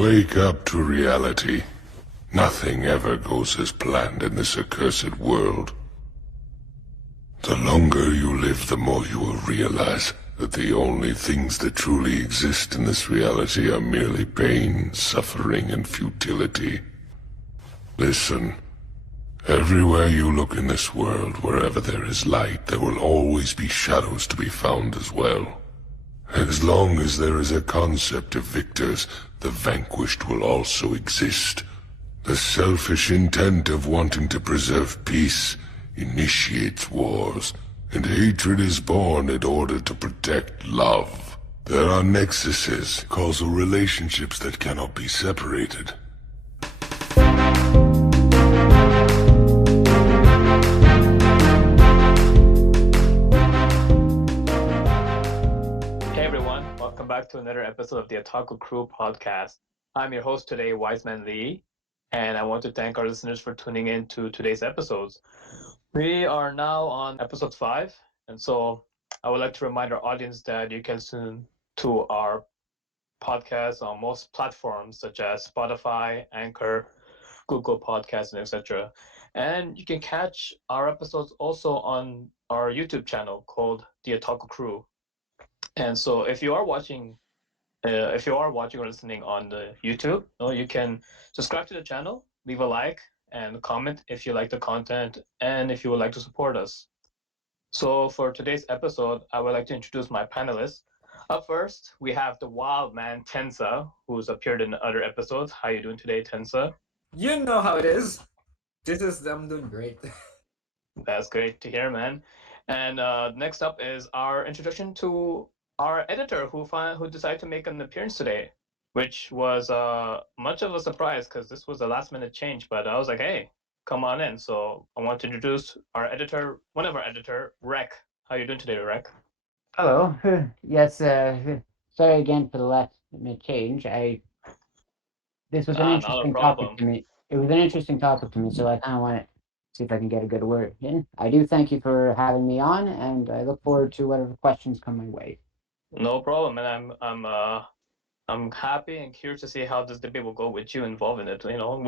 Wake up to reality. Nothing ever goes as planned in this accursed world. The longer you live, the more you will realize that the only things that truly exist in this reality are merely pain, suffering, and futility. Listen. Everywhere you look in this world, wherever there is light, there will always be shadows to be found as well. As long as there is a concept of victors, the vanquished will also exist. The selfish intent of wanting to preserve peace initiates wars, and hatred is born in order to protect love. There are nexuses, causal relationships that cannot be separated. Welcome back to another episode of the Otaku Crew podcast. I'm your host today, Wiseman Lee, and I want to thank our listeners for tuning in to today's episodes. We are now on episode 5, and so I would like to remind our audience that you can listen to our podcast on most platforms such as Spotify, Anchor, Google Podcasts, and etc. And you can catch our episodes also on our YouTube channel called the Otaku Crew. And so if you are watching or listening on the YouTube, you can subscribe to the channel, leave a like, and comment if you like the content and if you would like to support us. So for today's episode, I would like to introduce my panelists. Up first, we have the wild man Tensa, who's appeared in other episodes. How you doing today, Tensa? You know how it is. I'm doing great. That's great to hear, man. And next up is our introduction to our editor who decided to make an appearance today, which was much of a surprise because this was a last minute change. But I was like, hey, come on in. So I want to introduce our editor, one of our editor, Rek. How you doing today, Rek? Hello. Yes. Sorry again for the last minute change. This was an Not a interesting problem. topic to me. It was an interesting topic to me, so I kind of want to see if I can get a good word in. I do thank you for having me on, and I look forward to whatever questions come my way. No problem, and I'm happy and curious to see how this debate will go with you involved in it. You know,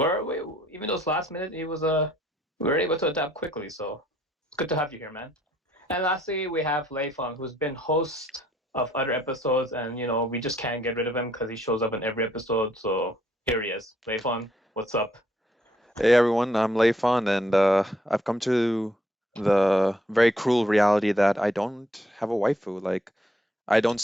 even though it's last minute, we were able to adapt quickly. So it's good to have you here, man. And lastly, we have Leifon, who's been host of other episodes, and we just can't get rid of him because he shows up in every episode. So here he is. Leifon, what's up? Hey everyone, I'm Leifon, and I've come to the very cruel reality that I don't have a waifu. Like, I don't.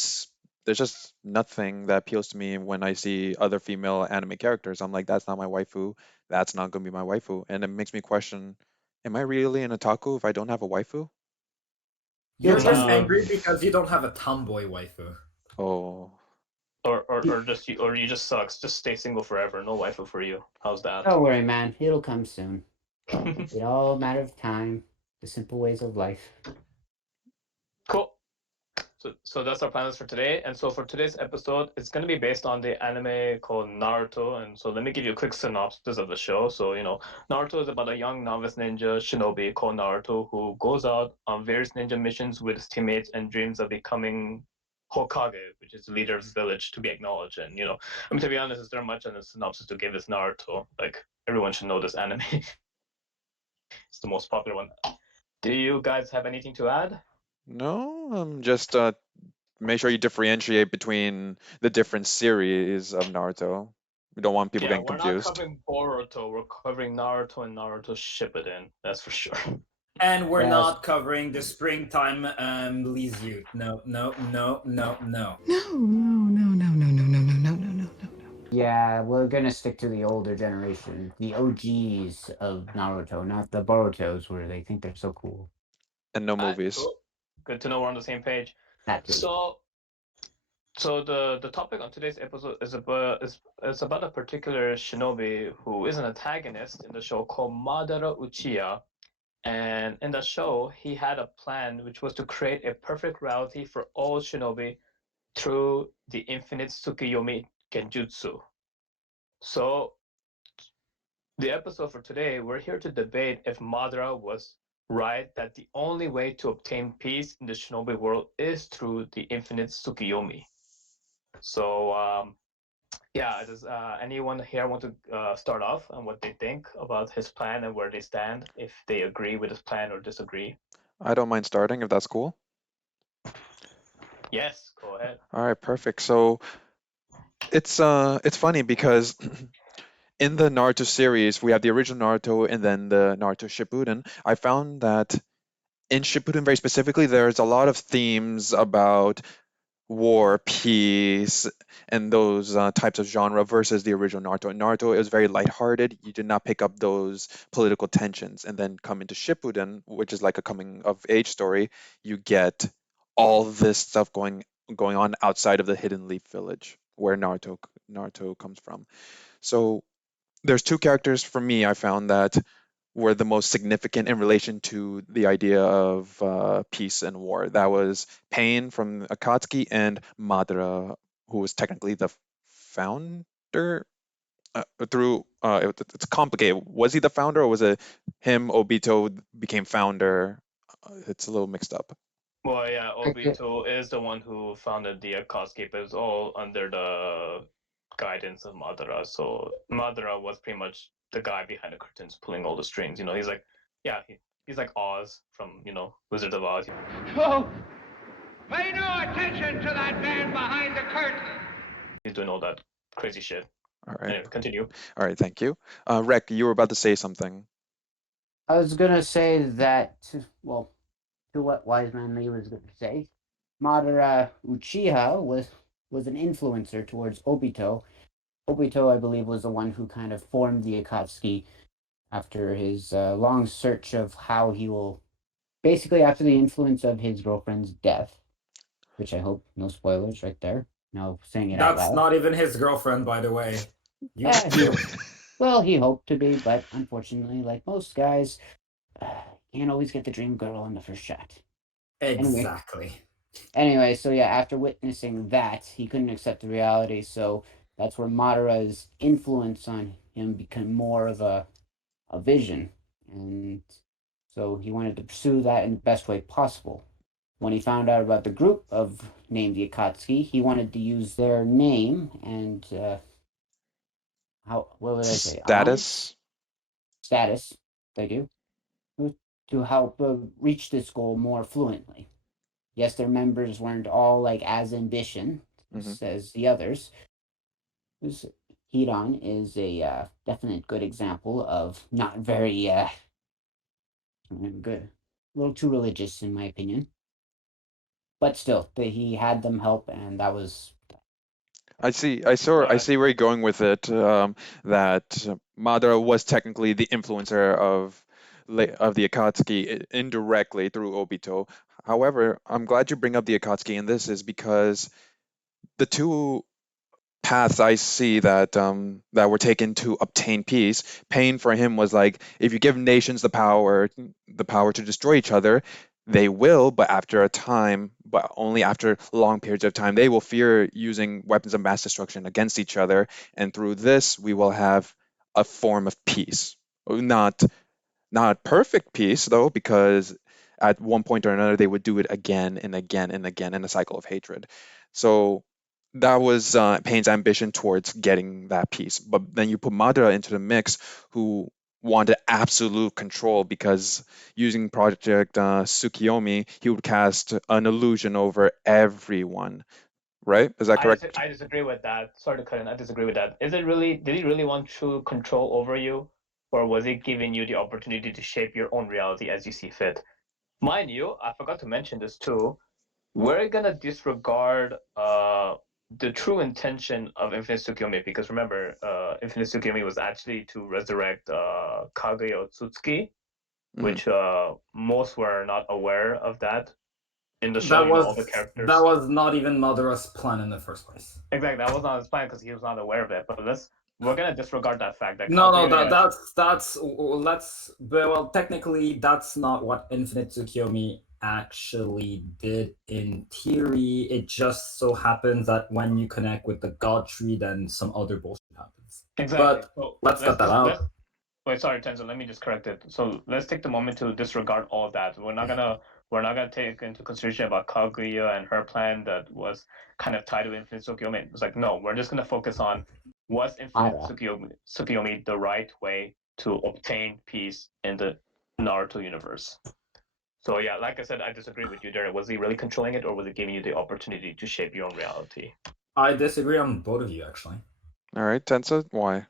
There's just nothing that appeals to me when I see other female anime characters. I'm like, that's not my waifu. That's not gonna be my waifu, and it makes me question: Am I really an otaku if I don't have a waifu? You're just Um, angry because you don't have a tomboy waifu. Oh, or you just sucks. Just stay single forever. No waifu for you. How's that? Don't worry, man. It'll come soon. It's all a matter of time. The simple ways of life. Cool. So that's our plans for today. And so for today's episode, it's going to be based on the anime called Naruto. And so let me give you a quick synopsis of the show. So, Naruto is about a young novice ninja shinobi called Naruto who goes out on various ninja missions with his teammates and dreams of becoming Hokage, which is the leader of his village, to be acknowledged. And, to be honest, is there much on the synopsis to give this Naruto? Like, everyone should know this anime. It's the most popular one. Do you guys have anything to add? no, just make sure you differentiate between the different series of Naruto. We don't want people getting we're confused. not covering Boruto. We're covering Naruto and Naruto Shippuden. That's for sure. And we're Yes. not covering the springtime Lee's youth. No. No, no, no, no, no, no, no, no, no, no, no, no, no. Yeah, we're gonna stick to the older generation, the OGs of Naruto, not the Borutos, where they think they're so cool. And no movies. Cool. Good to know we're on the same page. That too. So the topic on today's episode is about a particular shinobi who is an antagonist in the show called Madara Uchiha. And in the show, he had a plan which was to create a perfect reality for all shinobi through the Infinite Tsukiyomi genjutsu. So the episode for today, we're here to debate if Madara was right that the only way to obtain peace in the shinobi world is through the Infinite Tsukiyomi. So Yeah, does anyone here want to start off on what they think about his plan and where they stand, if they agree with his plan or disagree? I don't mind starting if that's cool. Yes, go ahead. All right, perfect. So it's funny because in the Naruto series, we have the original Naruto and then the Naruto Shippuden. I found that in Shippuden very specifically, there's a lot of themes about war, peace, and those types of genre versus the original Naruto. In Naruto, it was very lighthearted. You did not pick up those political tensions. And then come into Shippuden, which is like a coming of age story, you get all this stuff going on outside of the Hidden Leaf Village where Naruto comes from. So there's two characters for me I found that were the most significant in relation to the idea of peace and war. That was Pain from Akatsuki and Madara, who was technically the founder. It's complicated. Was he the founder, or was it him? Obito became founder. It's a little mixed up. Well, yeah, Okay. Obito is the one who founded the Akatsuki, but it's all under the guidance of Madara. So Madara was pretty much the guy behind the curtains, pulling all the strings. You know, he's like, yeah, he's like Oz from Wizard of Oz. Oh, pay no attention to that man behind the curtain. He's doing all that crazy shit. All right. Anyway, continue. All right. Thank you. Rek, you were about to say something. I was gonna say that, well, to what Wise Man Lee was gonna say, Madara Uchiha was an influencer towards Obito. Obito, I believe, was the one who kind of formed the Akatsuki after his long search of how he will, basically after the influence of his girlfriend's death, which I hope no spoilers right there. No saying it out That's loud. not even his girlfriend, by the way. You Yeah, well, he hoped to be, but unfortunately, like most guys, can't always get the dream girl on the first shot. exactly. Anyway, so yeah, after witnessing that, he couldn't accept the reality, so that's where Madara's influence on him became more of a vision. And so he wanted to pursue that in the best way possible. When he found out about the group of named the Akatsuki, he wanted to use their name and what would I say? Alliance? Status. Status. Thank you. To help reach this goal more fluently. Yes, their members weren't all like as ambitious as the others. Hidan is a definite good example of not very good, a little too religious in my opinion. But still, he had them help, and that was I see where you're going with it. That Madara was technically the influencer of the Akatsuki indirectly through Obito. However, I'm glad you bring up the Akatsuki, and this is because the two paths I see that were taken to obtain peace. Pain for him was like, if you give nations the power to destroy each other, they will, but after a time, but only after long periods of time, they will fear using weapons of mass destruction against each other, and through this, we will have a form of peace. Not perfect peace though, because at one point or another they would do it again and again and again in a cycle of hatred. So that was Pain's ambition towards getting that peace. But then you put Madara into the mix, who wanted absolute control because using Project Tsukiyomi, he would cast an illusion over everyone. Right? Is that correct? I disagree with that. Sorry to cut in. I disagree with that. Is it really? Did he really want true control over you, or was he giving you the opportunity to shape your own reality as you see fit? Mind you, I forgot to mention this too. We're gonna disregard the true intention of Infinite Tsukiyomi, because remember, Infinite Tsukiyomi was actually to resurrect Kaguya Otsutsuki, which most were not aware of that. In the show, all the characters. That was not even Madara's plan in the first place. Exactly, that was not his plan because he was not aware of it. But we're gonna disregard that fact. That No, well, technically, that's not what Infinite Tsukiyomi actually did in theory. It just so happens that when you connect with the god tree, then some other bullshit happens. Exactly. But so let's cut that out. Wait, sorry, Tenzo. Let me just correct it. So let's take the moment to disregard all that. We're we're not gonna take into consideration about Kaguya and her plan that was kind of tied to Infinite Tsukiyomi. It was like, no, we're just gonna focus on was Infinite Tsukiyomi the right way to obtain peace in the Naruto universe. So yeah, like I said, I disagree with you there. Was he really controlling it, or was it giving you the opportunity to shape your own reality? I disagree on both of you, actually. All right, Tensa, why?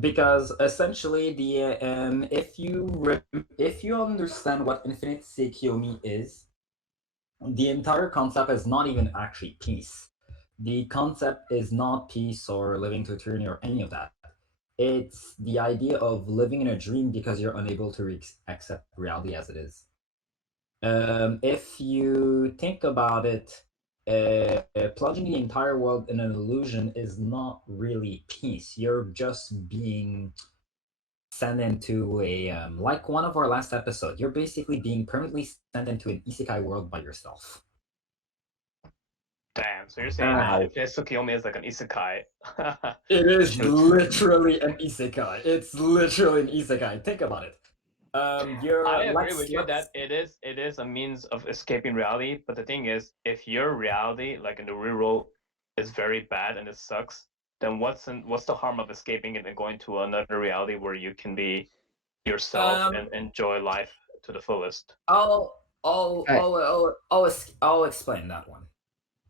Because essentially, if you understand what Infinite Tsukiyomi is, the entire concept is not even actually peace. The concept is not peace or living to eternity or any of that. It's the idea of living in a dream because you're unable to accept reality as it is. If you think about it, plunging the entire world in an illusion is not really peace. You're just being sent into like one of our last episodes. You're basically being permanently sent into an isekai world by yourself. Damn, so you're saying that Infinite Tsukiyomi is like an isekai. It is literally an isekai. It's literally an isekai. Think about it. I agree with you that it is a means of escaping reality, but the thing is, if your reality, like in the real world, is very bad and it sucks, then what's the harm of escaping it and going to another reality where you can be yourself and enjoy life to the fullest? I'll explain that one,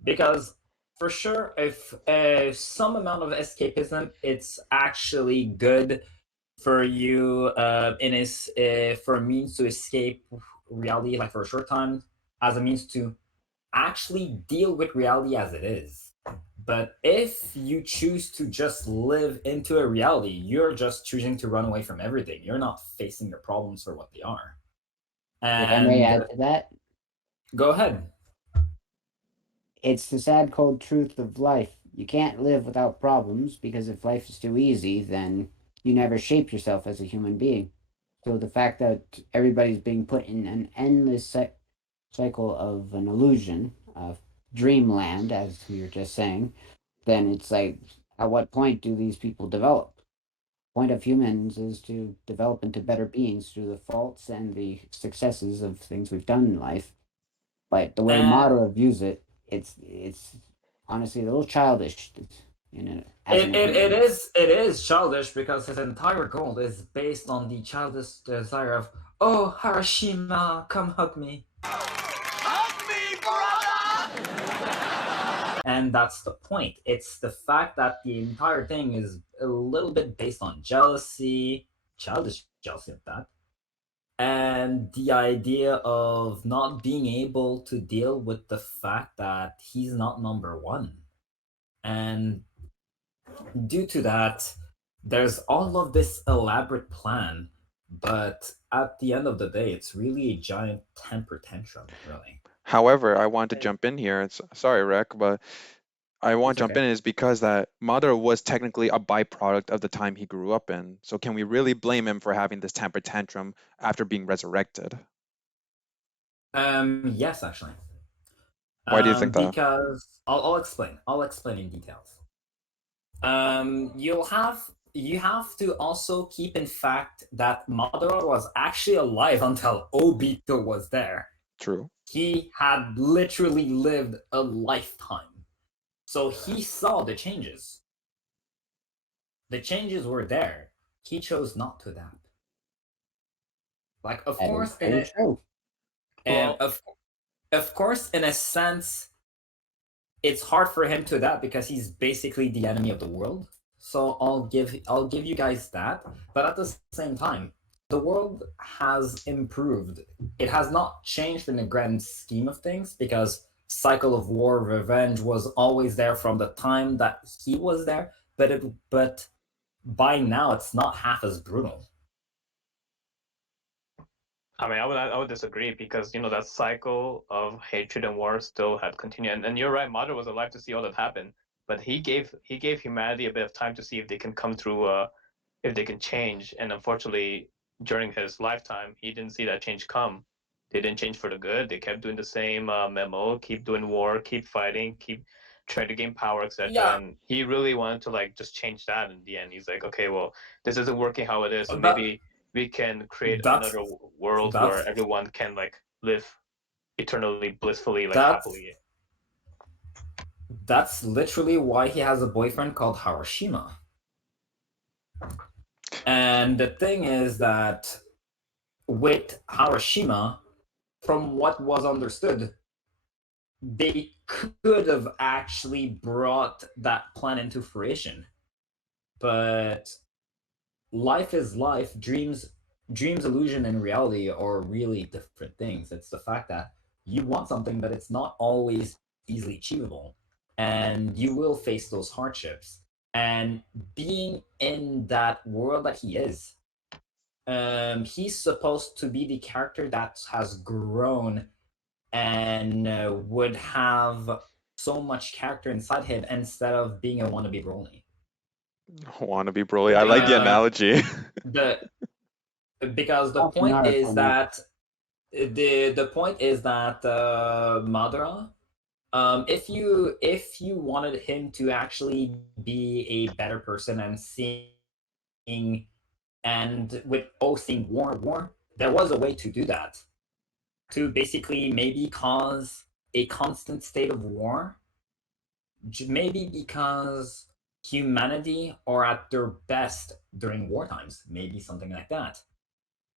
because for sure, if some amount of escapism, it's actually good for you for a means to escape reality, like for a short time, as a means to actually deal with reality as it is. But if you choose to just live into a reality, you're just choosing to run away from everything. You're not facing your problems for what they are. If I may add to that, go ahead. It's the sad, cold truth of life. You can't live without problems, because if life is too easy, then you never shape yourself as a human being. So the fact that everybody's being put in an endless cycle of an illusion, of dreamland, as we were just saying, then it's like, at what point do these people develop? The point of humans is to develop into better beings through the faults and the successes of things we've done in life. But the way Madara views it, it's honestly a little childish. It is childish, because his entire goal is based on the childish desire of, oh, Harashima, come hug me. Hug me, brother! And that's the point. It's the fact that the entire thing is a little bit based on jealousy, childish jealousy at that, and the idea of not being able to deal with the fact that he's not number one. And due to that, there's all of this elaborate plan, but at the end of the day, it's really a giant temper tantrum, really. However, I want to jump in here. Sorry, Rek, but I want to jump in is because that Madara was technically a byproduct of the time he grew up in. So can we really blame him for having this temper tantrum after being resurrected? Yes, actually. Why do you think that? Because I'll explain. I'll explain in details. You have to also keep in fact that Madara was actually alive until Obito was there. True. He had literally lived a lifetime. So he saw the changes. The changes were there. He chose not to adapt. Like, of course, of course, in a sense, it's hard for him to adapt because he's basically the enemy of the world. So I'll give you guys that. But at the same time, the world has improved. It has not changed in the grand scheme of things, because cycle of war, revenge was always there from the time that he was there. But by now, it's not half as brutal. I mean, I would disagree, because that cycle of hatred and war still had continued, and you're right. Madara was alive to see all that happen, but he gave humanity a bit of time to see if they can come through, if they can change. And unfortunately, during his lifetime, he didn't see that change come. They didn't change for the good. They kept doing the same memo, keep doing war, keep fighting, keep trying to gain power, etc. Yeah. And he really wanted to just change that. In the end, he's like, okay, well, this isn't working how it is, so maybe we can create another world where everyone can live eternally, blissfully, like That's happily. that's literally why he has a boyfriend called Harashima. And the thing is that with Harashima, from what was understood, they could have actually brought that plan into fruition. But life is life. Dreams, illusion, and reality are really different things. It's the fact that you want something, but it's not always easily achievable. And you will face those hardships. And being in that world that he is, he's supposed to be the character that has grown and would have so much character inside him instead of being a wannabe Broly. Wannabe Broly. I like the Uh, analogy. the because the Off point Naruto is now. that the point is that Madara, if you wanted him to actually be a better person and seeing and with seeing war, there was a way to do that, to basically maybe cause a constant state of war, maybe because humanity are at their best during war times, maybe something like that.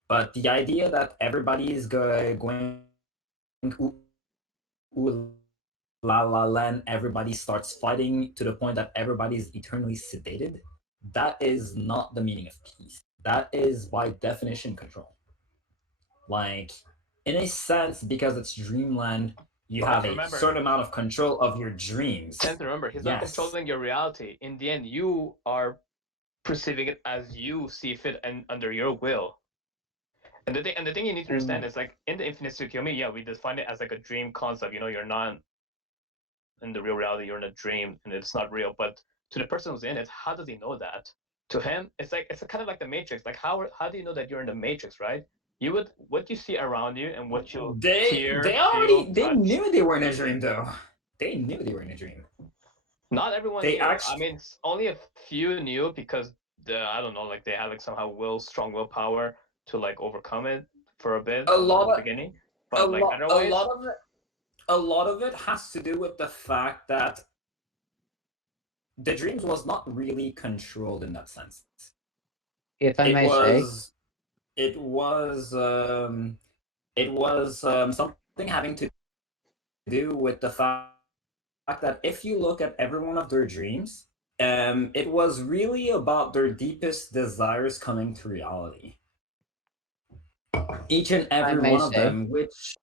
But the idea that everybody is going ooh, ooh, la la land, everybody starts fighting to the point that everybody is eternally sedated, that is not the meaning of peace. That is by definition control. Like, in a sense, because it's dreamland, you But have a remember, certain amount of control of your dreams. Tenth, remember, he's not Yes. controlling your reality. In the end, you are perceiving it as you see fit and under your will. And the thing you need to understand is, like, in the Infinite Tsukiyomi, yeah, we define it as like a dream concept. You're not in the real reality, you're in a dream and it's not real. But to the person who's in it, how does he know that? To him, it's like it's kind of like the Matrix. Like, how do you know that you're in the Matrix, right? You would, what you see around you and what you hear, feel, They touch. knew they were in a dream though. They knew they were in a dream. Not everyone They knew. I actually mean, only a few knew because I don't know, like they had like somehow strong willpower to like overcome it for a bit a in lot the of beginning. But like otherwise, a lot of it has to do with the fact that the dreams was not really controlled in that sense. If I It may say, was it was something having to do with the fact that if you look at every one of their dreams, it was really about their deepest desires coming to reality. Each and if I every may one of say, them, which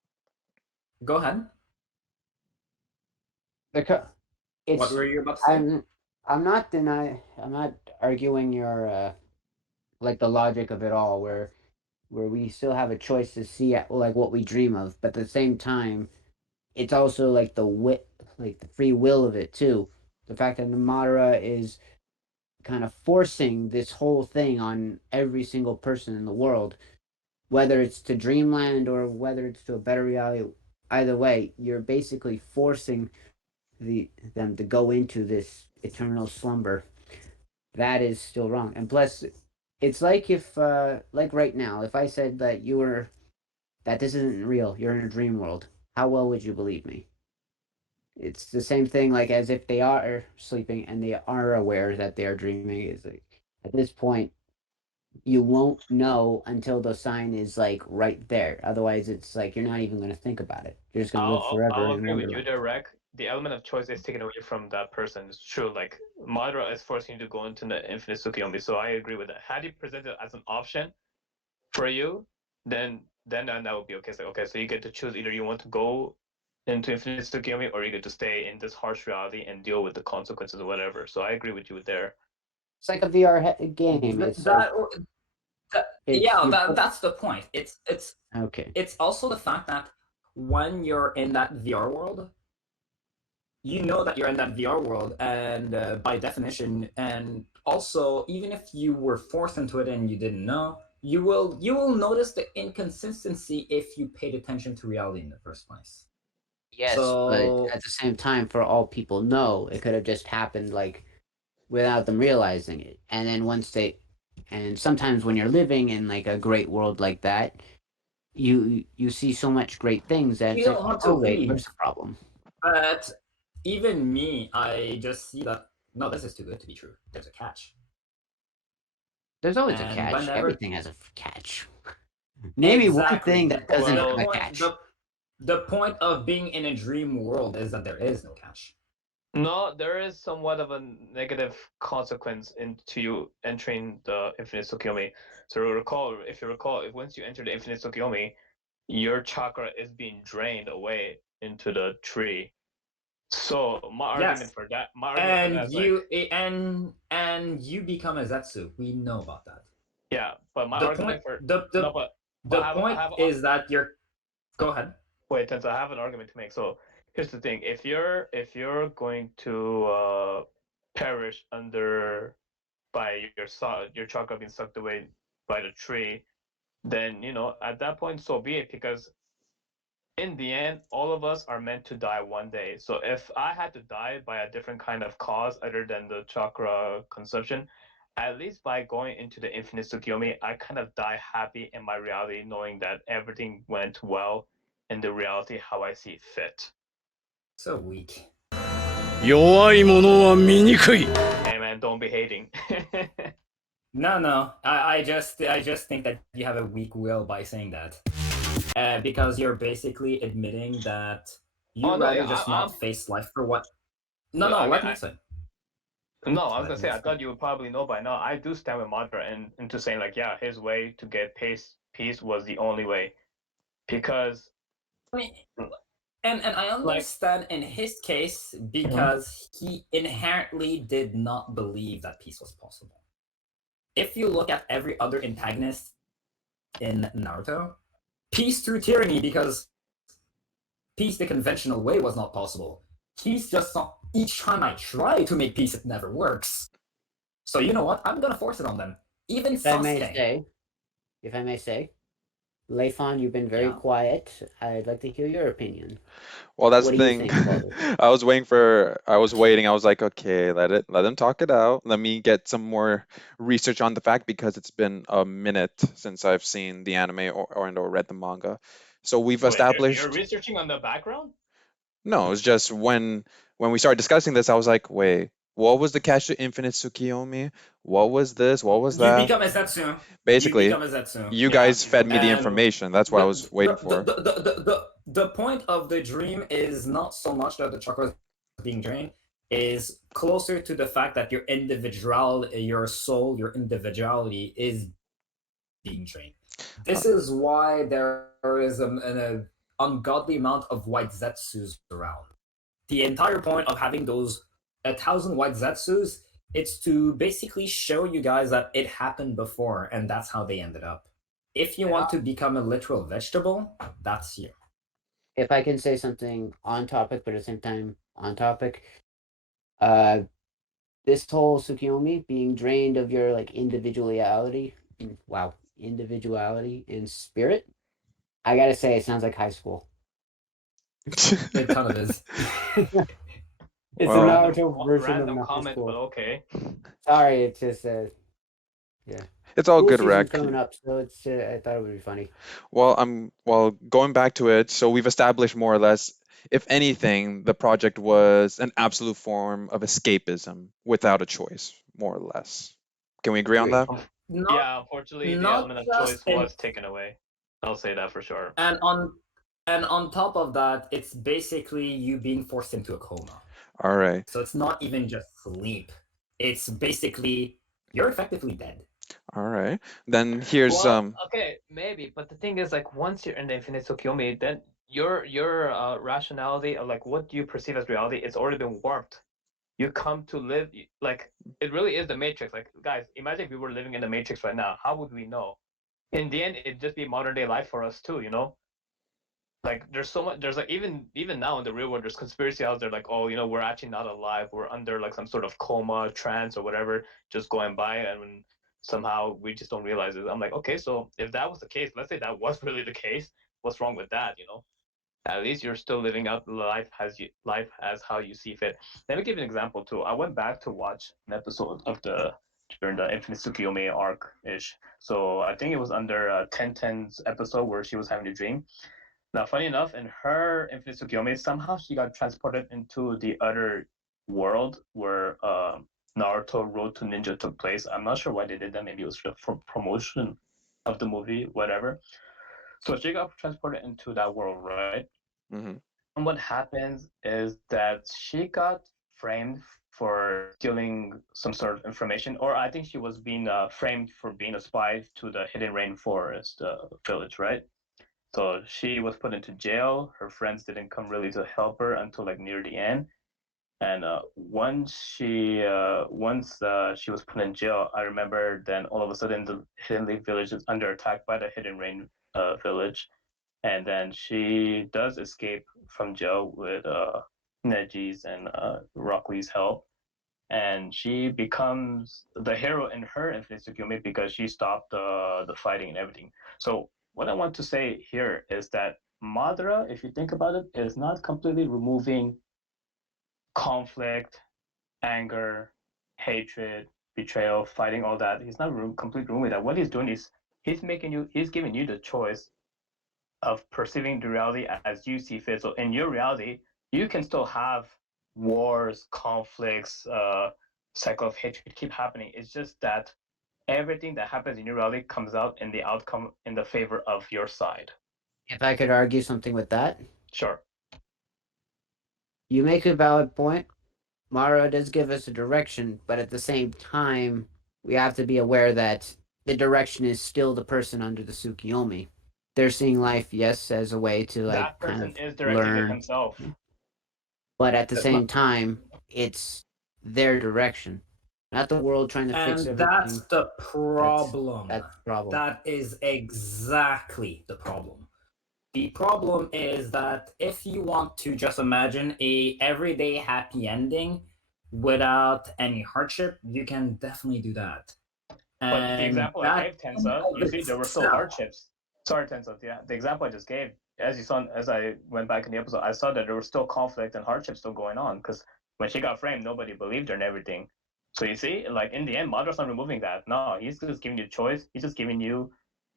go ahead. because What it's were you about to say? I'm not arguing your like the logic of it all, where we still have a choice to see like what we dream of, but at the same time, it's also like like the free will of it too. The fact that Namara is kind of forcing this whole thing on every single person in the world, whether it's to dreamland or whether it's to a better reality. Either way, you're basically forcing them to go into this eternal slumber. That is still wrong. And plus, it's like if like right now, if I said that this isn't real, you're in a dream world, how well would you believe me? It's the same thing like as if they are sleeping and they are aware that they are dreaming. Is like at this point you won't know until the sign is like right there. Otherwise, it's like you're not even going to think about it. You're just going to live forever I'll in agree with you wonderland. there, Rec. The element of choice is taken away from that person. It's true. Like Madara is forcing you to go into the Infinite Tsukiyomi, so I agree with that. Had he presented it as an option for you, then that would be okay. So okay, so you get to choose, either you want to go into Infinite Tsukiyomi or you get to stay in this harsh reality and deal with the consequences or whatever. So I agree with you there. It's like a VR game. It's like it's Yeah, you put that's the point. okay. It's also the fact that when you're in that VR world, you know that you're in that VR world, and by definition, and also even if you were forced into it and you didn't know, you will notice the inconsistency if you paid attention to reality in the first place. Yes, but So at the same time, for all people know, it could have just happened like without them realizing it. And then and sometimes when you're living in like a great world like that, you see so much great things that You it's like, don't want to oh wait, leave, where's the problem? but even me, I just see that no, this is too good to be true. There's a catch, There's always a and catch. whenever Everything has a catch. Name me one exactly thing that doesn't the have a Well, point catch. the point of being in a dream world is that there is no catch. no, there is somewhat of a negative consequence into you entering the Infinite Tsukiyomi. So if you recall, if once you enter the Infinite Tsukiyomi, your chakra is being drained away into the tree. So Yes, my argument for and that is like, and you become a Zetsu. We know about that. yeah, but my The point argument for the no, the but the point is that you're. Go ahead. wait, Tenzo, I have an argument to make. So here's the thing: if you're going to perish under by your chakra being sucked away by the tree, then at that point, so be it. Because in the end, all of us are meant to die one day. So if I had to die by a different kind of cause other than the chakra consumption, at least by going into the Infinite Tsukiyomi, I kind of die happy in my reality, knowing that everything went well in the reality how I see fit. So weak. 弱い者は醜い。 Hey man, don't be hating. No. I just think that you have a weak will by saying that. Because you're basically admitting that you'd Oh no, rather yeah, just I'm. not face life for what. No, I mean, let me say. no, I was Let gonna me say I say. thought you would probably know by now. I do stand with Madara and into saying like, yeah, his way to get peace was the only way, because I mean, and I like understand in his case because he inherently did not believe that peace was possible. If you look at every other antagonist in Naruto, peace through tyranny because peace the conventional way was not possible. Peace just not. Each time I try to make peace, it never works. So you know what? I'm gonna force it on them. Even If I may Sasuke. say, if I may say, Leifon, you've been very Yeah. quiet. I'd like to hear your opinion. Well, that's What the do you thing. think about it? I was waiting. I was like, okay, let them talk it out. Let me get some more research on the fact because it's been a minute since I've seen the anime or read the manga. So we've wait, you're established. researching on the background? No, it's just when we started discussing this, I was like, wait, what was the catch to Infinite Tsukiyomi? What was this? What was You that? become a Zetsu. You Basically, become a Zetsu. you Yeah, guys fed me the exactly. And information. That's what I was waiting for. the point of the dream is not so much that the chakra is being drained, is closer to the fact that your soul, your individuality is being drained. This is why there is an ungodly amount of white Zetsus around. The entire point of having those 1,000 white Zetsus, it's to basically show you guys that it happened before, and that's how they ended up. If you want to become a literal vegetable, that's you. If I can say something on topic, but at the same time on topic, uh, this whole Tsukiyomi being drained of your like individuality, individuality and spirit. I gotta say, it sounds like high school. It kind of is. It's a Well, Naruto version of Random high comment, but school. okay. Sorry, it's just yeah. it's all School good, season's Rec. coming up, so it's I thought it would be funny. Well, going back to it, so we've established more or less, if anything, the project was an absolute form of escapism without a choice, more or less. Can we agree on Agree. that? Not Yeah, unfortunately, the not element of just choice in was taken away. I'll say that for sure. and on top of that, it's basically you being forced into a coma. All right. So it's not even just sleep. It's basically you're effectively dead. All right. Then here's Well, okay, maybe, but the thing is, like, once you're in the Infinite Tsukiyomi, then your rationality of like what you perceive as reality, it's already been warped. You come to live like it really is the Matrix. Like, guys, imagine if we were living in the Matrix right now. How would we know? In the end, it'd just be modern day life for us too. Like there's so much. There's like even now in the real world, there's conspiracy out there like, oh, we're actually not alive. We're under like some sort of coma, trance, or whatever, just going by, and when somehow we just don't realize it. I'm like, okay, so if that was the case, let's say that was really the case. What's wrong with that? At least you're still living out life as how you see fit. Let me give you an example too. I went back to watch an episode of the during the Infinite Tsukiyomi arc-ish. So I think it was under 1010's episode where she was having a dream. Now, funny enough, in her Infinite Tsukiyomi, somehow she got transported into the other world where Naruto Road to Ninja took place. I'm not sure why they did that. Maybe it was for promotion of the movie, whatever. So she got transported into that world, right? Mm-hmm. And what happens is that she got framed for stealing some sort of information, or I think she was being framed for being a spy to the Hidden Rainforest village, right? So she was put into jail. Her friends didn't come really to help her until like near the end. And once she was put in jail, I remember then all of a sudden the Hidden Leaf village is under attack by the Hidden Rain village, and then she does escape from jail with Neji's and Rock Lee's help, and she becomes the hero in her Infinite Tsukiyomi because she stopped the fighting and everything. So what I want to say here is that Madara, if you think about it, is not completely removing conflict, anger, hatred, betrayal, fighting, all that. He's not completely removing that. What he's doing is he's giving you the choice of perceiving the reality as you see fit. So in your reality, you can still have wars, conflicts, cycle of hatred keep happening. It's just that everything that happens in your reality comes out in the outcome in the favor of your side. If I could argue something with that, Sure. you make a valid point. Mara does give us a direction, but at the same time, we have to be aware that the direction is still the person under the Tsukiyomi. They're seeing life, yes, as a way to like That kind person of is directing it learn, himself. but at the same time, it's their direction, not the world trying to fix And everything. that's the problem. That's the problem. That is exactly the problem. The problem is that if you want to just imagine a everyday happy ending without any hardship, you can definitely do that. But the example I gave, Tensa, you see, there were still itself- hardships. Sorry, Tensa. Yeah, the example I just gave, as you saw, as I went back in the episode, I saw that there was still conflict and hardship still going on because when she got framed, nobody believed her and everything. So you see, like in the end, Madara's not removing that. No, he's just giving you a choice. He's just giving you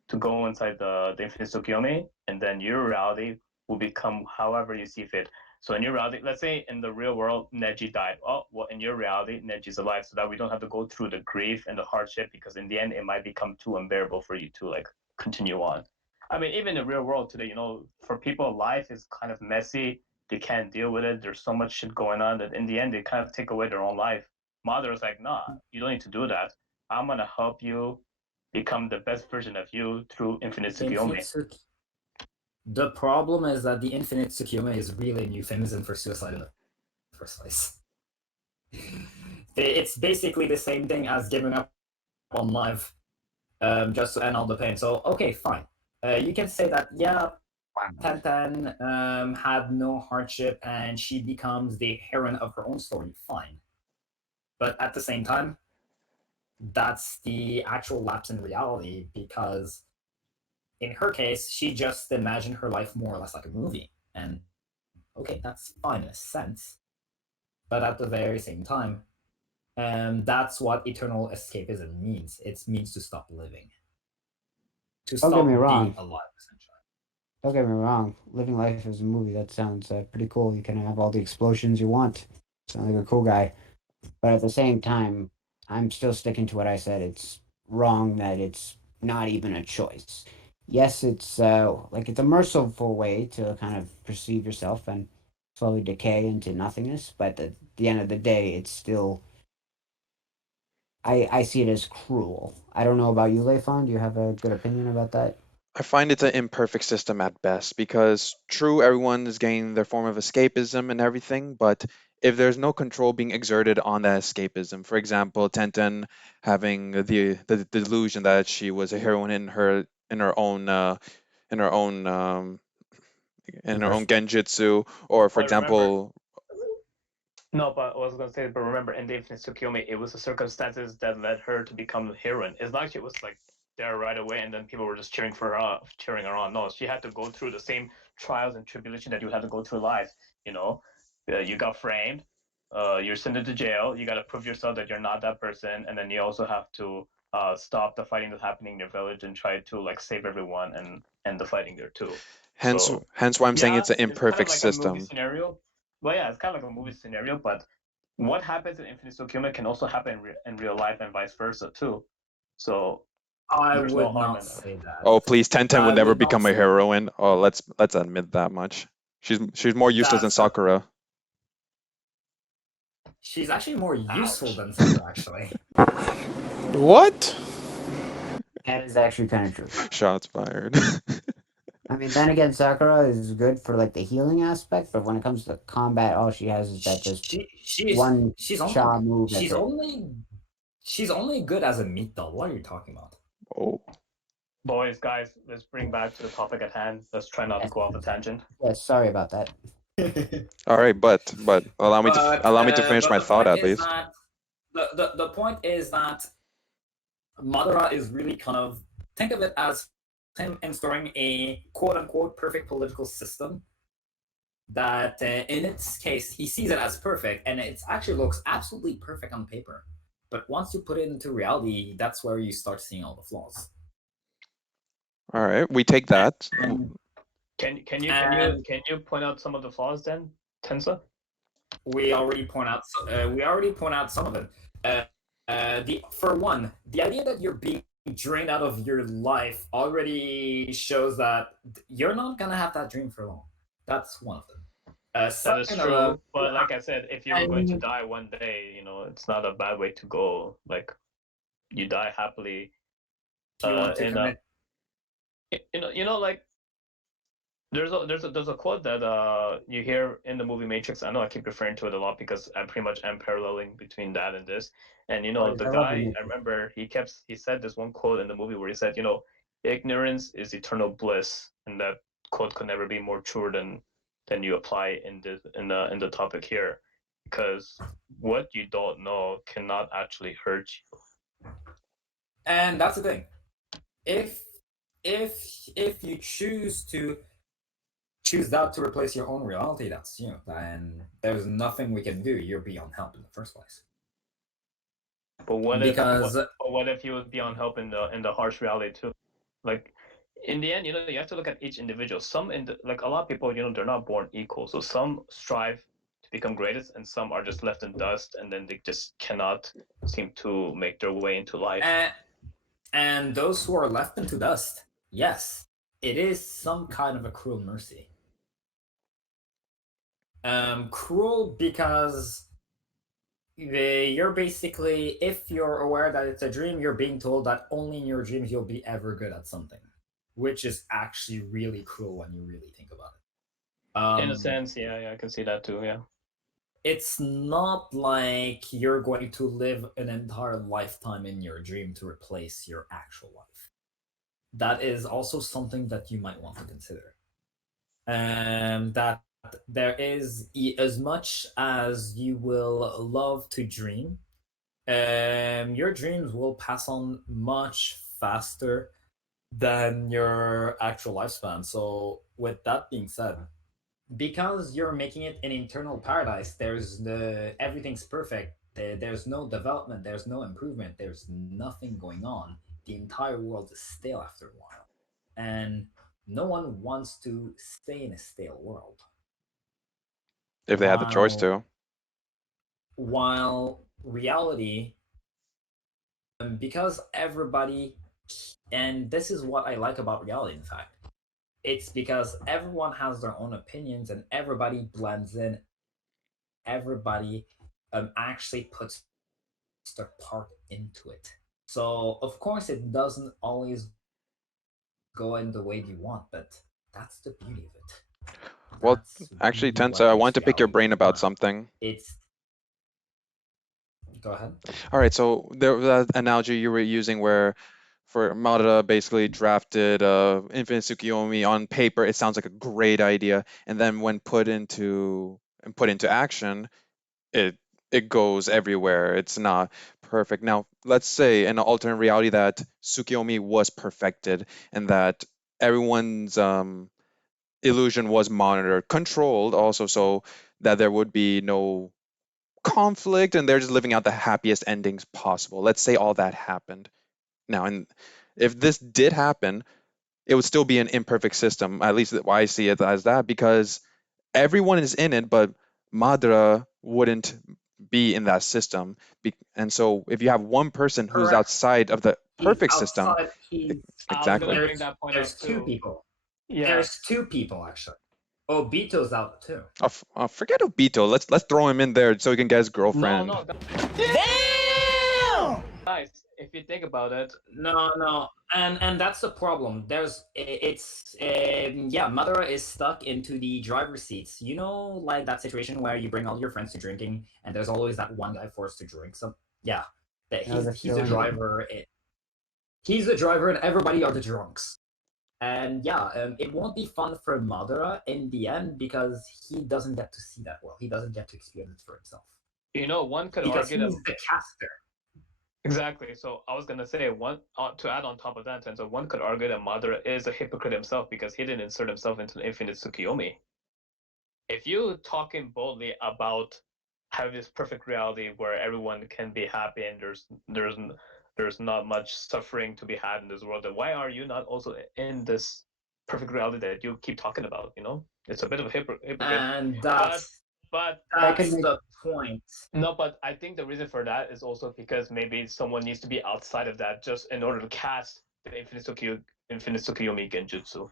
to go inside the Infinite Tsukiyomi, and then your reality will become however you see fit. So in your reality, let's say in the real world, Neji died. Oh, well, in your reality, Neji's alive, so that we don't have to go through the grief and the hardship, because in the end, it might become too unbearable for you to like continue on. I mean, even in the real world today, for people, life is kind of messy. They can't deal with it. There's so much shit going on that in the end, they kind of take away their own life. Mother is like, nah, you don't need to do that. I'm gonna help you become the best version of you through Infinite Tsukiyomi. The problem is that the Infinite Tsukiyomi is really a euphemism for suicide in the first place. It's basically the same thing as giving up on life just to end all the pain. So, okay, fine. You can say that, yeah, Tenten had no hardship and she becomes the heroine of her own story. Fine. But at the same time, that's the actual lapse in reality, because in her case, she just imagined her life more or less like a movie. And okay, that's fine in a sense. But at the very same time, that's what eternal escapism means. It means to stop living. To Don't stop get me wrong. being alive, essentially. Don't get me wrong. Living life as a movie, that sounds pretty cool. You can have all the explosions you want. Sound like a cool guy. But at the same time, I'm still sticking to what I said. It's wrong that it's not even a choice. Yes, it's it's a merciful way to kind of perceive yourself and slowly decay into nothingness. But at the end of the day, it's still I see it as cruel. I don't know about you, Leifon. Do you have a good opinion about that? I find it's an imperfect system at best because, true, everyone is gaining their form of escapism and everything, but if there's no control being exerted on that escapism, for example, Tenten having the delusion that she was a heroine in her own in her own in her own genjutsu, or for But remember, example, no, but I was gonna say, but remember, in the Infinite Tsukiyomi, it was the circumstances that led her to become the heroine. It's not like she was like there right away, and then people were just cheering her on. No, she had to go through the same trials and tribulation that you had to go through life. You got framed, you're sent into jail. You got to prove yourself that you're not that person, and then you also have to stop the fighting that's happening in your village and try to like save everyone and end the fighting there too. Hence, So hence why I'm saying yeah, it's an it's kind of imperfect like a movie system. scenario. Well, yeah, it's kind of like a movie scenario, but what happens in Infinite Tsukiyomi can also happen in real life and vice versa too. So I there's no would harm not in that. say that. Oh, please, Tenten would I never would not become a say that. heroine. Oh, let's admit that much. She's more useless than That's not. Sakura. She's actually more useful Ouch. than Sakura, actually. What? That is actually kind of true. Shots fired. I mean, then again, Sakura is good for like the healing aspect, but when it comes to combat, all she has is that just one She's only cha move. That's she's it. only she's only good as a meat doll. What are you talking about? Oh, Boys, guys, let's bring back to the topic at hand. Let's try not to go off a tangent. Yes, sorry about that. all right, but allow me to finish But my the thought point at is least. that the point is that Madara is really kind of, think of it as him installing a quote unquote perfect political system that in its case he sees it as perfect, and it actually looks absolutely perfect on paper. But once you put it into reality, that's where you start seeing all the flaws. All right, we take that. And Can you point out some of the flaws then, Tensa? we already point out some of it. For one, the idea that you're being drained out of your life already shows that you're not gonna have that dream for long. That's one of them. That is true, but like I said, if you were going to and die one day, you know, it's not a bad way to go. Like you die happily. you want to In commit. you know, like there's a quote that you hear in the movie Matrix. I know I keep referring to it a lot because I pretty much am paralleling between that and this. And you know, Boys, the I love the guy I Matrix. remember he said this one quote in the movie where he said, you know, ignorance is eternal bliss, and that quote could never be more true than you apply in the topic here, because what you don't know cannot actually hurt you. And that's the thing. If if you choose that to replace your own reality, that's then there's nothing we can do. You're beyond help in the first place. But Because what if he was beyond help in the harsh reality too? Like in the end, you know, you have to look at each individual. Some in the, like a lot of people, you know, they're not born equal. So some strive to become greatest, and some are just left in dust, and then they just cannot seem to make their way into life. and those who are left into dust, yes, it is some kind of a cruel mercy. Cruel because you're basically, if you're aware that it's a dream, you're being told that only in your dreams you'll be ever good at something, which is actually really cruel when you really think about it. In a sense, yeah, I can see that too. Yeah, It's not like you're going to live an entire lifetime in your dream to replace your actual life. That is also something that you might want to consider. That there is, as much as you will love to dream, your dreams will pass on much faster than your actual lifespan. So, with that being said, because you're making it an internal paradise, everything's perfect. There's no development, there's no improvement, there's nothing going on. The entire world is stale after a while, and no one wants to stay in a stale world. If they had the choice While to. while reality, because everybody, and this is what I like about reality, in fact, it's because everyone has their own opinions and everybody blends in. Everybody actually puts their part into it. So of course it doesn't always go in the way you want, but that's the beauty of it. Well, That's actually, really Tensa, what I makes want to pick your reality brain really about fun. something. It's Go ahead. All right, so there was that analogy you were using where for Madara basically drafted Infinite Tsukiyomi on paper, it sounds like a great idea, and then when put into action, it it goes everywhere. It's not perfect. Now, let's say in an alternate reality that Tsukiyomi was perfected and that everyone's illusion was monitored, controlled also, so that there would be no conflict and they're just living out the happiest endings possible. Let's say all that happened. Now, and if this did happen, it would still be an imperfect system. At least why I see it as that, because everyone is in it, but Madara wouldn't be in that system. And so if you have one person who's Correct. outside of the He's perfect system, outside. He's I was gonna exactly. bring that point there's up two too. people. Yeah. There's two people actually. Obito's out too. Forget Obito. Let's throw him in there so he can get his No, girlfriend. no. Guys, if you think about it, No, and that's the problem. Madara is stuck into the driver's seats. You know, like that situation where you bring all your friends to drinking, and there's always that one guy forced to drink. He's a driver. He's the driver, and everybody are the drunks. And it won't be fun for Madara in the end because he doesn't get to see that well. He doesn't get to experience it for himself. one could Because argue he's that the caster. exactly. So I was gonna say to add on top of that, and so one could argue that Madara is a hypocrite himself because he didn't insert himself into the Infinite Tsukiyomi. If you talking boldly about having this perfect reality where everyone can be happy and there's not much suffering to be had in this world, then why are you not also in this perfect reality that you keep talking about? It's a bit of a hypocrite. And that's the point. No, but I think the reason for that is also because maybe someone needs to be outside of that just in order to cast the Infinite Tsukiyomi Genjutsu.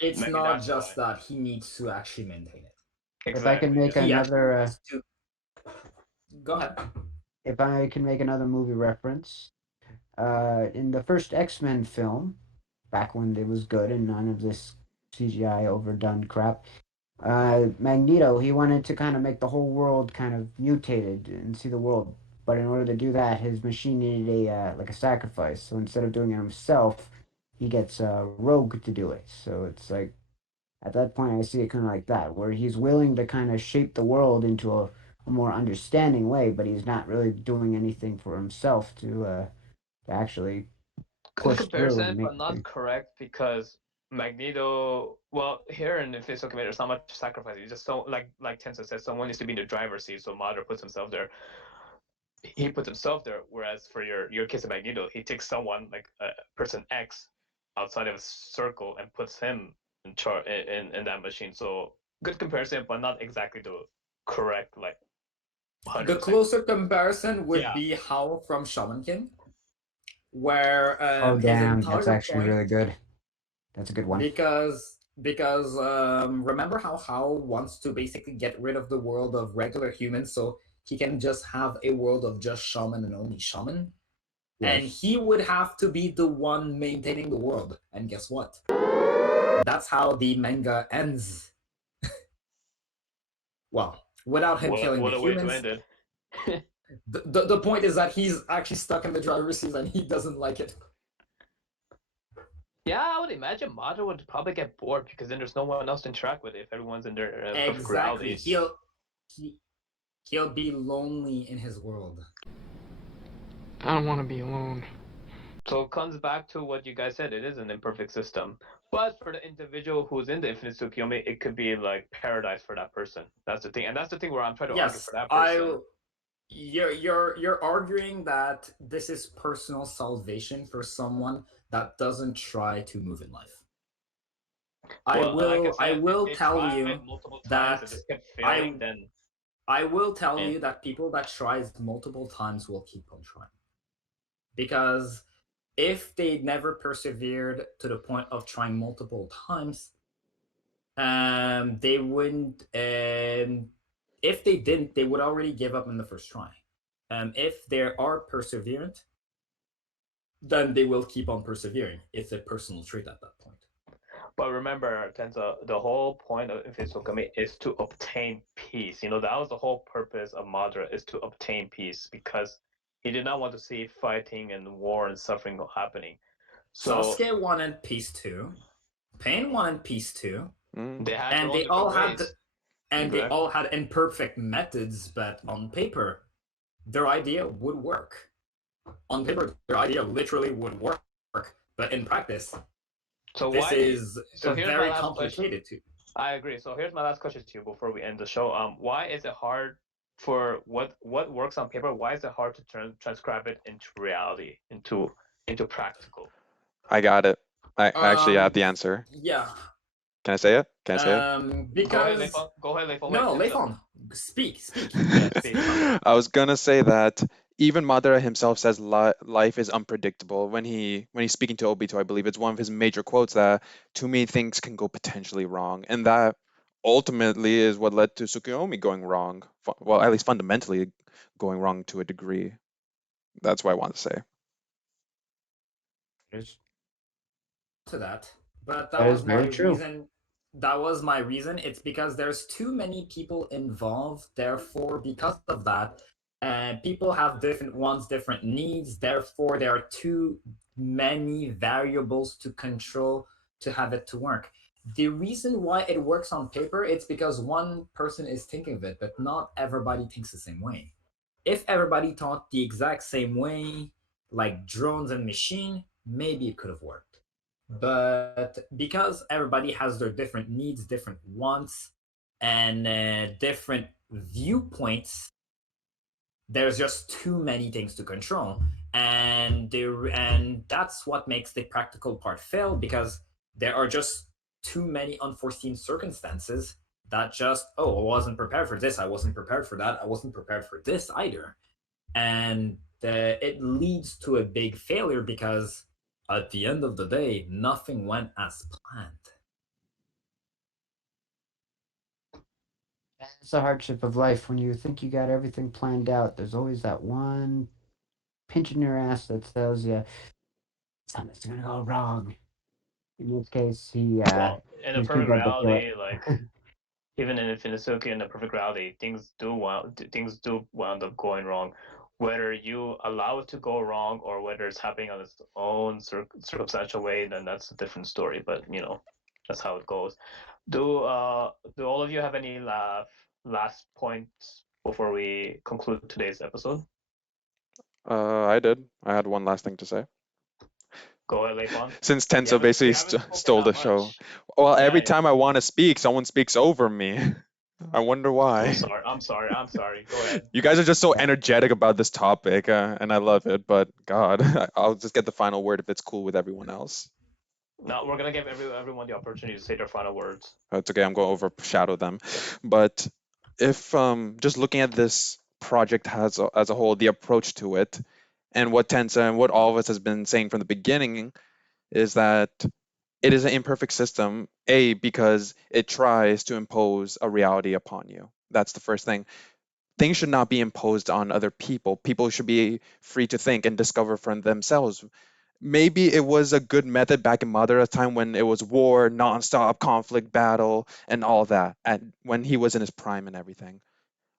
It's maybe not just why. That he needs to actually maintain it. Exactly. If I can make another go ahead. If I can make another movie reference, in the first X-Men film, back when it was good and none of this CGI overdone crap, Magneto, he wanted to kind of make the whole world kind of mutated and see the world. But in order to do that, his machine needed a sacrifice. So instead of doing it himself, he gets Rogue to do it. So it's like, at that point, I see it kind of like that, where he's willing to kind of shape the world into a more understanding way, but he's not really doing anything for himself to actually push comparison, through. But not correct because Magneto. Well, here in Infinite Tsukiyomi, there's not much sacrifice. You just so like Tensa says, someone needs to be in the driver's seat, so Madara puts himself there. He puts himself there, whereas for your case of Magneto, he takes someone like person X outside of a circle and puts him in charge in that machine. So good comparison, but not exactly the correct 100%. The closer comparison would be Hao from Shaman King, where that's actually really good. That's a good one. Because remember how Hao wants to basically get rid of the world of regular humans so he can just have a world of just shaman and only shaman? Yes. And he would have to be the one maintaining the world. And guess what? That's how the manga ends. Well, without him killing the humans. The point is that he's actually stuck in the driver's seat and he doesn't like it. Yeah, I would imagine Madara would probably get bored because then there's no one else to interact with if everyone's in their perfect realities. He'll be lonely in his world. I don't want to be alone. So it comes back to what you guys said. It is an imperfect system. But for the individual who's in the Infinite Tsukiyomi, it could be like paradise for that person. That's the thing. And that's the thing where I'm trying to argue for that person. You're arguing that this is personal salvation for someone that doesn't try to move in life. I will tell you that people that tries multiple times will keep on trying. Because if they never persevered to the point of trying multiple times, they wouldn't. If they didn't, they would already give up in the first try. If they are perseverant, then they will keep on persevering. It's a personal trait at that point. But remember, Tensa, the whole point of Infinite Tsukiyomi is to obtain peace. That was the whole purpose of Madara, is to obtain peace, because he did not want to see fighting and war and suffering happening. So Sasuke wanted peace too. Pain wanted peace too. They all had imperfect methods, but on paper, their idea would work. On paper, their idea literally would work, but in practice, this is very complicated too. I agree. So here's my last question to you before we end the show. Why is it hard for what works on paper, why is it hard to transcribe it into reality, into practical? I got it. I actually have the answer. Yeah. Can I say it? Can I say it? Go ahead, Because Leifon. Go ahead, Leifon. no, Wait, Leifon, speak. yeah, speak. I was gonna say that even Madara himself says life is unpredictable. When he's speaking to Obito, I believe it's one of his major quotes that too many things can go potentially wrong, and that ultimately is what led to Tsukuyomi going wrong. Well, at least fundamentally going wrong to a degree. That's what I want to say. To that, but That is very true. that was my reason. It's because there's too many people involved, therefore because of that, people have different wants, different needs, therefore there are too many variables to control to have it to work. The reason why it works on paper, it's because one person is thinking of it, but not everybody thinks the same way. If everybody thought the exact same way, like drones and machine, maybe it could have worked. But because everybody has their different needs, different wants, and different viewpoints, there's just too many things to control, and that's what makes the practical part fail, because there are just too many unforeseen circumstances that just, oh, I wasn't prepared for this, I wasn't prepared for that, I wasn't prepared for this either, and it leads to a big failure because at the end of the day, nothing went as planned. It's the hardship of life when you think you got everything planned out. There's always that one pinch in your ass that tells you something's gonna go wrong. In this case, Well, in he a was too perfect dead to feel reality, like it. even in Infinite Tsukiyomi, in a perfect reality, things do wound up going wrong. Whether you allow it to go wrong or whether it's happening on its own circumstantial way, then that's a different story. But that's how it goes. Do all of you have any last points before we conclude today's episode? I did. I had one last thing to say. Go ahead, Leifon. Since We Tenso haven't we basically haven't spoken stole that the show. much. Well, Yeah, every yeah. time I want to speak, someone speaks over me. I wonder I'm why. sorry. I'm sorry. I'm sorry. Go ahead. You guys are just so energetic about this topic, and I love it. But God, I'll just get the final word if it's cool with everyone else. No, we're gonna give everyone the opportunity to say their final words. It's okay. I'm going to overshadow them. But if just looking at this project as a whole, the approach to it, and what Tensa and what all of us has been saying from the beginning is that it is an imperfect system. A, because it tries to impose a reality upon you. That's the first thing. Things should not be imposed on other people. People should be free to think and discover for themselves. Maybe it was a good method back in Madara's time when it was war, nonstop conflict, battle, and all that, and when he was in his prime and everything.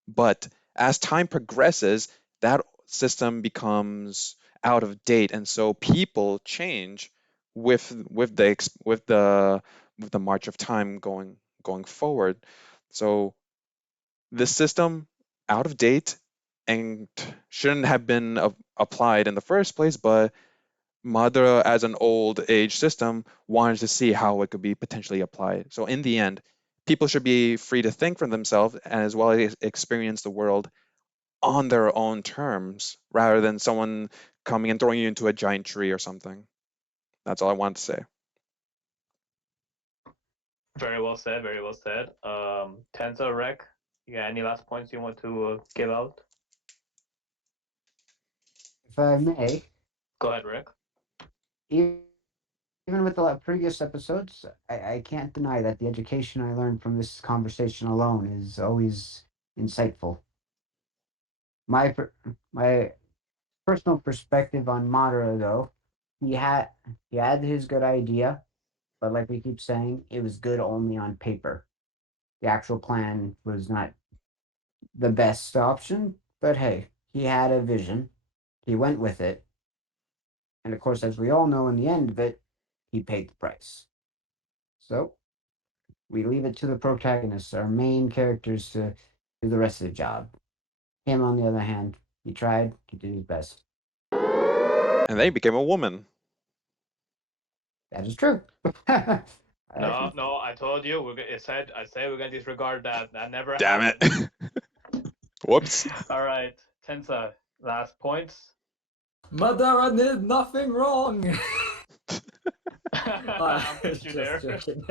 But as time progresses, that system becomes out of date, and so people change with the march of time going forward. So this system out of date and shouldn't have been applied in the first place, but Madara, as an old age system, wanted to see how it could be potentially applied. So in the end, people should be free to think for themselves and as well as experience the world on their own terms, rather than someone coming and throwing you into a giant tree or something. That's all I want to say. Very well said. Very well said. Tenza, Rek, you got any last points you want to give out? If I may, Go ahead, Rick. even with the previous episodes, I can't deny that the education I learned from this conversation alone is always insightful. My my personal perspective on Madara, though, he had he had his good idea, but like we keep saying, it was good only on paper. The actual plan was not the best option, but hey, he had a vision. He went with it, and of course, as we all know, in the end of it, he paid the price. So we leave it to the protagonists, our main characters, to do the rest of the job. Him, on the other hand, he tried, he did his best. And then he became a woman. That is true. No, I told you. I said we're gonna disregard that. That never Damn happened. it. Whoops. All right, Tensa, last points. Madara did nothing wrong. I'll put you Just there. joking.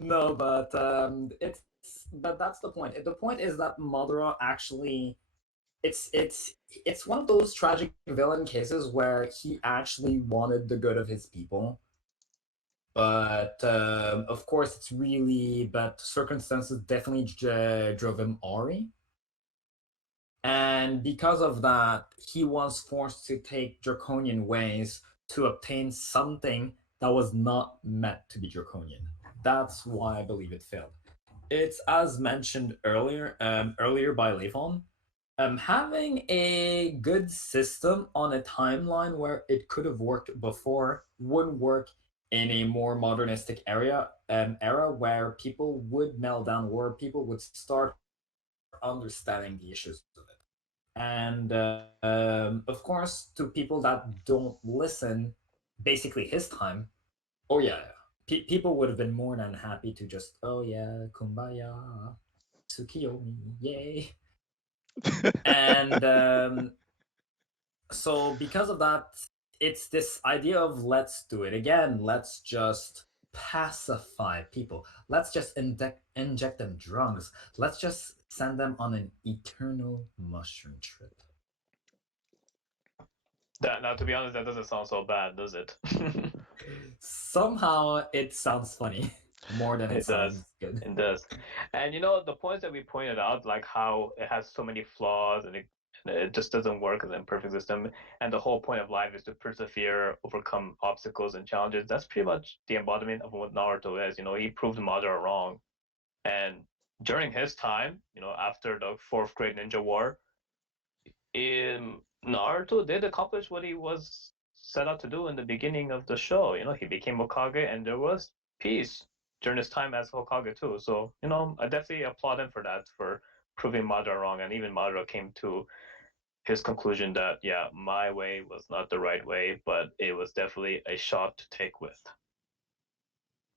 No, but that's the point. The point is that Madara actually it's one of those tragic villain cases where he actually wanted the good of his people, but of course it's really but circumstances definitely drove him awry, and because of that he was forced to take draconian ways to obtain something that was not meant to be draconian. That's why I believe it failed. It's as mentioned earlier by Levon. Having a good system on a timeline where it could have worked before wouldn't work in a more modernistic era where people would melt down, where people would start understanding the issues of it. And of course, to people that don't listen, basically his time, oh yeah, people would have been more than happy to just, oh yeah, kumbaya, Tsukiyomi, yay. And so because of that, it's this idea of let's do it again. Let's just pacify people. Let's just inject them drugs. Let's just send them on an eternal mushroom trip. Now, to be honest, that doesn't sound so bad, does it? Somehow it sounds funny more than it does. sounds good. It does. And the points that we pointed out, like how it has so many flaws and it just doesn't work as an imperfect system. And the whole point of life is to persevere, overcome obstacles and challenges. That's pretty much the embodiment of what Naruto is. He proved Madara wrong. And during his time, after the fourth Great Ninja War, Naruto did accomplish what he was set out to do in the beginning of the show. He became Hokage, and there was peace during his time as Hokage too. So, I definitely applaud him for that, for proving Madara wrong. And even Madara came to his conclusion that, yeah, my way was not the right way, but it was definitely a shot to take with.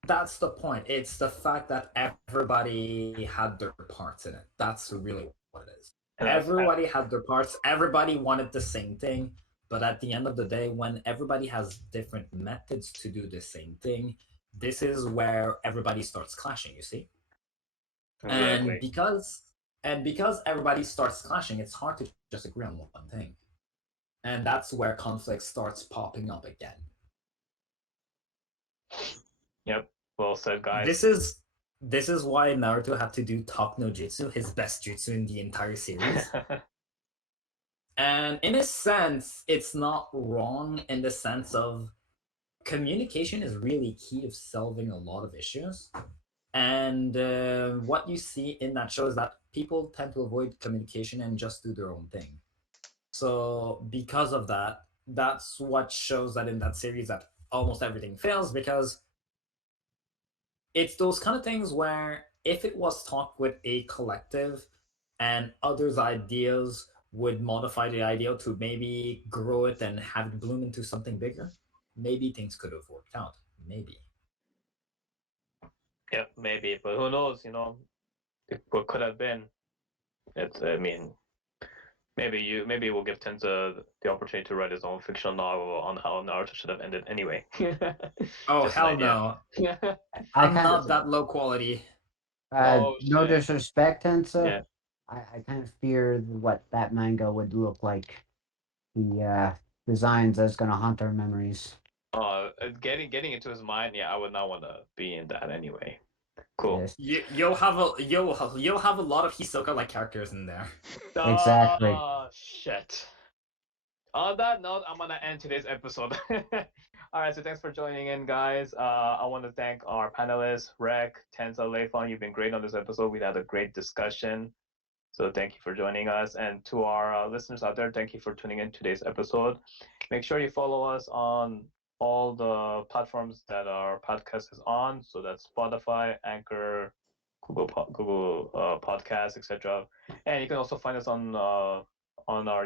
That's the point. It's the fact that everybody had their parts in it. That's really what it is. Everybody had their parts. Everybody wanted the same thing. But at the end of the day, when everybody has different methods to do the same thing, this is where everybody starts clashing, you see? Exactly. And because everybody starts clashing, it's hard to just agree on one thing. And that's where conflict starts popping up again. Yep. Well said, guys. This is why Naruto had to do Talk no Jutsu, his best jutsu in the entire series. And in a sense, it's not wrong in the sense of communication is really key to solving a lot of issues. And what you see in that show is that people tend to avoid communication and just do their own thing. So because of that, that's what shows that in that series that almost everything fails, because it's those kind of things where if it was talked with a collective and others' ideas would modify the idea to maybe grow it and have it bloom into something bigger, maybe things could have worked out. Maybe. Yeah, maybe, but who knows? What could have been. Maybe we'll give Tenza the opportunity to write his own fictional novel on how Naruto should have ended anyway. Oh, hell no. I'm not that low quality. No disrespect, Tensa. Yeah. I kind of fear what that manga would look like. The designs that's going to haunt our memories. Getting into his mind, yeah, I would not want to be in that anyway. Cool. Yes. You'll have a lot of Hisoka-like characters in there. Exactly. Oh, shit. On that note, I'm gonna end today's episode. All right, so thanks for joining in, guys. I want to thank our panelists, Rek, Tensa, Leifon. You've been great on this episode. We had a great discussion. So thank you for joining us. And to our listeners out there, thank you for tuning in today's episode. Make sure you follow us on all the platforms that our podcast is on. So that's Spotify, Anchor, Google Podcasts, etc. And you can also find us on our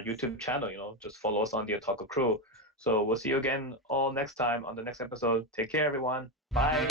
YouTube channel. Just follow us on the Otaku Crew. So we'll see you again all next time on the next episode. Take care, everyone. Bye.